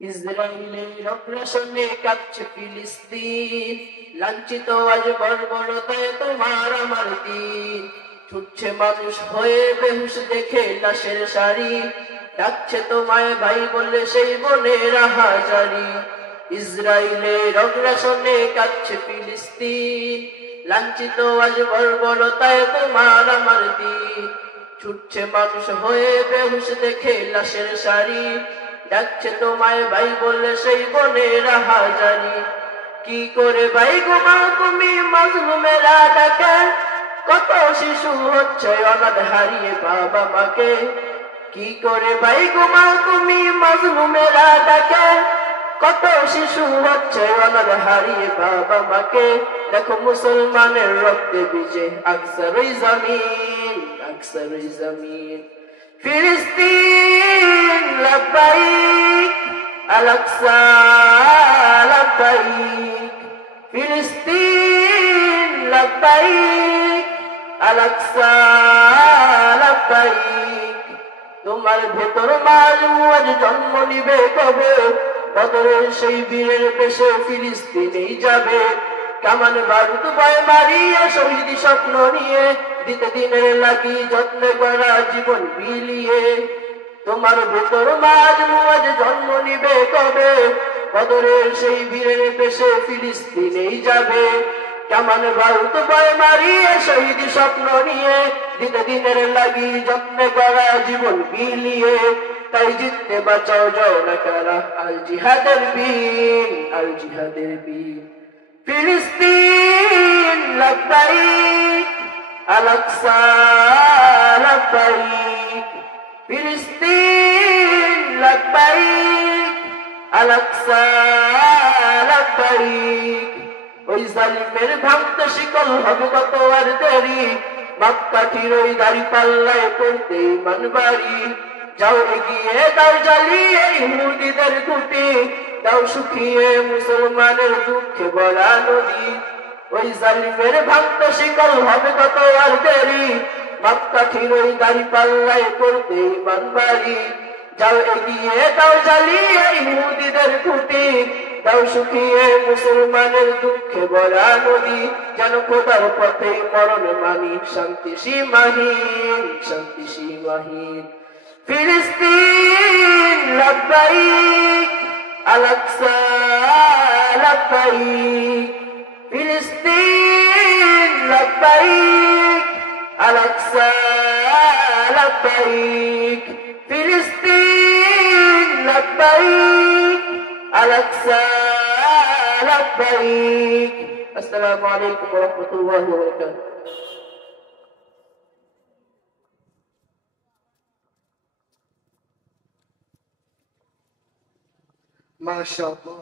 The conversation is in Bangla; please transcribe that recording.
ইসরায়েলের অগ্রাসনে কাঁপছে ফিলিস্তিন, লাঞ্ছিত আজ বর্বরতায় তোমার আমার দিন। ছুটছে মানুষ হয়ে বেহুশ দেখে লাশের সারি, ডাকছে তোমায় ভাই বলে সেই বনের হাজারি। ইসরায়েলের অগ্রাসনে কাঁপছে ফিলিস্তিন, লাঞ্ছিত আজ বর্বরতায় তোমার আমার দিন। ছুটছে মানুষ হয়ে বেহুশ দেখে লাশের সারি, ডাকছে তোমায় ভাই বলে সেই বনের হাজারি। কি করে ভাই ঘুমাও তুমি মাজলুমেরা ডাকে, কত শিশু হচ্ছে অনাথ হারিয়ে বাবা মাকে। কি করে ভাই ঘুমাও তুমি মাজলুমেরা ডাকে, কত শিশু হচ্ছে অনাথ হারিয়ে বাবা মাকে। দেখো মুসলমানের রক্তে ভিজে আকসারই জমিন, আকসারই জমিন। ফিলিস্তিন লব্বাইক, আল-আকসা লব্বাইক। ফিলিস্তিন লব্বাইক, আল-আকসা লব্বাইক। তোমার ভেতর আজ জন্ম নিবে কবে, বদরের সেই বীরের পেশে ফিলিস্তিনেই যাবে। কামান বারুদ ভয় মারিয়ে শহীদ স্বপ্ন নিয়ে, দিতে দিনের লাগি যত্নে করা জীবন বিলিয়ে। তোমার ভেতর আজ জন্ম নিবে কবে, বদরের সেই বীরের পেশে ফিলিস্তিনেই যাবে। কামান বারুদ ভয় মারিয়ে শহীদ স্বপ্ন নিয়ে, দিতে দিনের লাগি যত্নে করা জীবন বিলিয়ে। তাই জিততে বাঁচাও জয় না কারা, আল জিহাদের বীর, আল জিহাদের বীর। ফিলিস্তিন লব্বাইক, আল-আকসা লব্বাইক। ফিলিস্তিন লব্বাইক, আল-আকসা লব্বাইক। ওই জালিমের ভাঙতে শিকল হবে কত আর দেরি, মাপকাঠির ওই দাড়ি পাল্লায় করতে ইমান বাড়ি। যাও এগিয়ে দাও জ্বালিয়ে ইহুদিদের খুঁটি, দাও শুকিয়ে মুসলমানের দুঃখে ভরা নদী। ওই জালিমের ভাঙতে শিকল হবে কত আর দেরি, মাপকাঠির ওই দাড়ি পাল্লায় করতে ইমান বাড়ি। যাও এগিয়ে দাও জ্বালিয়ে ইহুদিদের খুঁটি, দাও শুকিয়ে মুসলমানের দুঃখে ভরা নদী। যেন খোদার পথে মরণ মানি, শান্তি সীমাহীন, শান্তি সীমাহীন। ফিলিস্তিন লব্বাইক, আল-আকসা লব্বাইক। ফিলিস্তিন লব্বাইক, আল-আকসা লব্বাইক। ফিলিস্তিন লব্বাইক, আল-আকসা লব্বাইক। আসসালামু আলাইকুম ওয়া রাহমাতুল্লাহি ওয়া বারাকাতুহু। মাশাআল্লাহ।